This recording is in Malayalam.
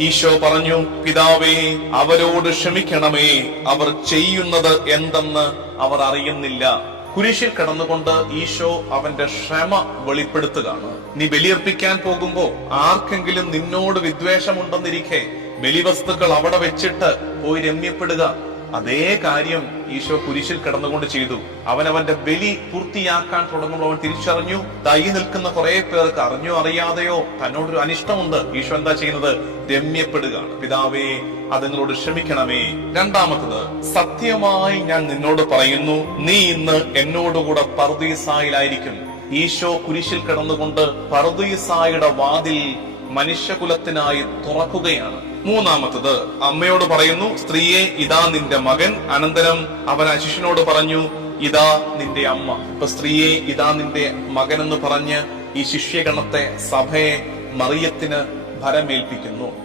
ഈശോ പറഞ്ഞു, പിതാവേ, അവരോട് ക്ഷമിക്കണമേ, അവർ ചെയ്യുന്നത് എന്തെന്ന് അവർ അറിയുന്നില്ല. കുരിശിൽ കിടന്നുകൊണ്ട് ഈശോ അവന്റെ ക്ഷമ വെളിപ്പെടുത്തുകയാണ്. നീ ബലിയർപ്പിക്കാൻ പോകുമ്പോ ആർക്കെങ്കിലും നിന്നോട് വിദ്വേഷമുണ്ടെന്നിരിക്കെ ബലിവസ്തുക്കൾ അവിടെ വെച്ചിട്ട് പോയി രമ്യപ്പെടുക. അതേ കാര്യം ഈശോ കുരിശിൽ കിടന്നുകൊണ്ട് ചെയ്തു. അവനവന്റെ ബലി പൂർത്തിയാക്കാൻ തുടങ്ങുമ്പോൾ അവൻ തിരിച്ചറിഞ്ഞു, തൈ നിൽക്കുന്ന കുറെ പേർക്ക് അറിഞ്ഞോ അറിയാതെയോ തന്നോടൊരു അനിഷ്ടമുണ്ട്. ഈശോ എന്താ ചെയ്യുന്നത്? രമ്യപ്പെടുകയാണ്. പിതാവേ, അത് നിങ്ങളോട് ക്ഷമിക്കണമേ. രണ്ടാമത്തത്, സത്യമായി ഞാൻ നിന്നോട് പറയുന്നു, നീ ഇന്ന് എന്നോടുകൂടെ പർദീസായിലായിരിക്കും. ഈശോ കുരിശിൽ കിടന്നുകൊണ്ട് പർദീസായുടെ വാതിൽ മനുഷ്യകുലത്തിനായി തുറക്കുകയാണ്. മൂന്നാമത്തത്, അമ്മയോട് പറയുന്നു, സ്ത്രീയെ, ഇതാ നിന്റെ മകൻ. അനന്തരം അവൻ ആ ശിഷ്യനോട് പറഞ്ഞു, ഇതാ നിന്റെ അമ്മ. ഇപ്പൊ സ്ത്രീയെ, ഇതാ നിന്റെ മകൻ എന്ന് പറഞ്ഞ് ഈ ശിഷ്യഗണത്തെ, സഭയെ മറിയത്തിന് ഭരമേൽപ്പിക്കുന്നു.